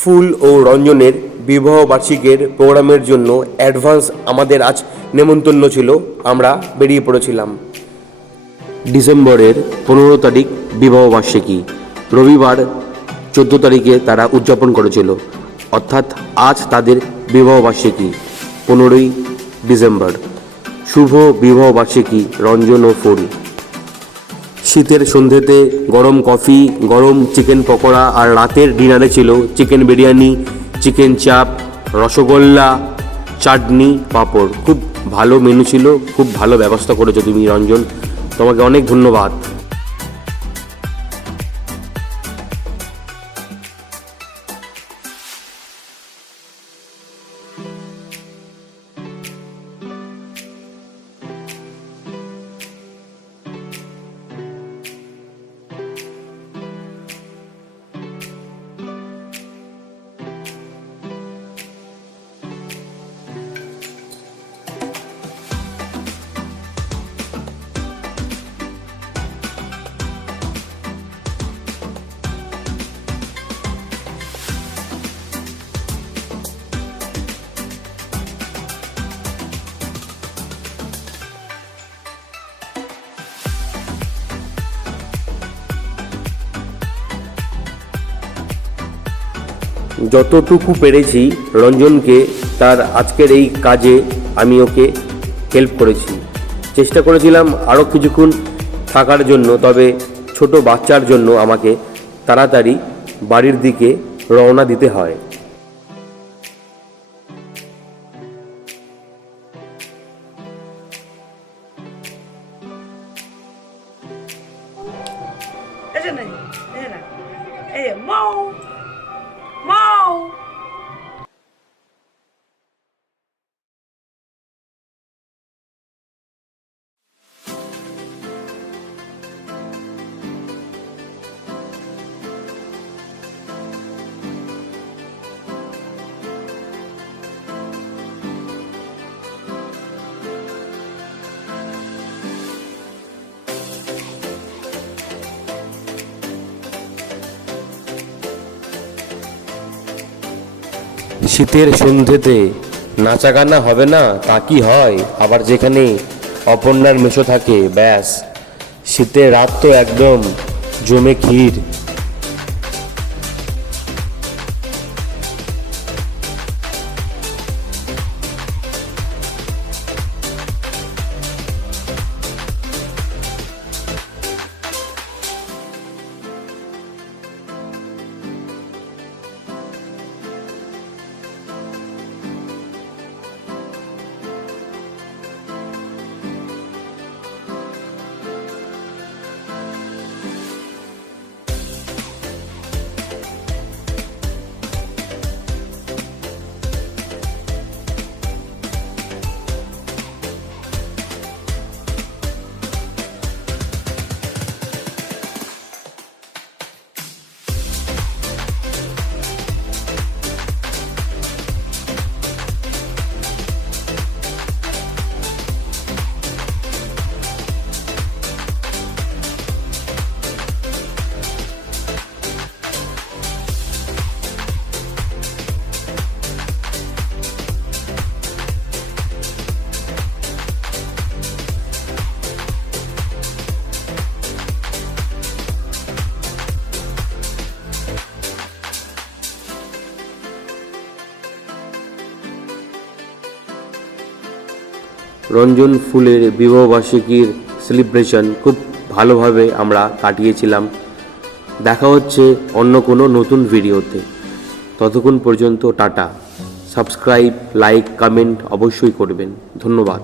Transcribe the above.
ফুল ও রঞ্জনের বিবাহ বার্ষিকের প্রোগ্রামের জন্য অ্যাডভান্স আমাদের আজ নেমন্তন্ন ছিল। আমরা বেরিয়ে পড়েছিলাম। ডিসেম্বরের পনেরো তারিখ বিবাহ বার্ষিকী। রবিবার চোদ্দ তারিখে তারা উদযাপন করেছিল। অর্থাৎ আজ তাদের বিবাহ বার্ষিকী, পনেরোই ডিসেম্বর। শুভ বিবাহ বার্ষিকী, রঞ্জন ও ফুল। শীতের সন্ধ্যেতে গরম কফি, গরম চিকেন পকোড়া আর রাতের ডিনারে ছিল চিকেন বিরিয়ানি, চিকেন চাপ, রসগোল্লা, চাটনি, পাঁপড়। খুব ভালো মেনু ছিল, খুব ভালো ব্যবস্থা করেছ তুমি রঞ্জন। তোমাকে অনেক ধন্যবাদ। যতটুকু পেরেছি রঞ্জনকে, তার আজকের এই কাজে আমি ওকে হেল্প করেছি। চেষ্টা করেছিলাম আরও কিছুক্ষণ থাকার জন্য, তবে ছোট বাচ্চার জন্য আমাকে তাড়াতাড়ি বাড়ির দিকে রওনা দিতে হয়। শীতের সন্ধেতে নাচাগানা হবে না, তা কি হয়? আবার যেখানে অপর্ণার মেশো থাকে, ব্যাস। শীতের রাত তো একদম জমে ক্ষীর। রঞ্জন ফুলের বিবাহবার্ষিকীর সেলিব্রেশন খুব ভালোভাবে আমরা কাটিয়েছিলাম। দেখা হচ্ছে অন্য কোনো নতুন ভিডিওতে। ততক্ষণ পর্যন্ত টাটা। সাবস্ক্রাইব, লাইক কমেন্ট অবশ্যই করবেন। ধন্যবাদ।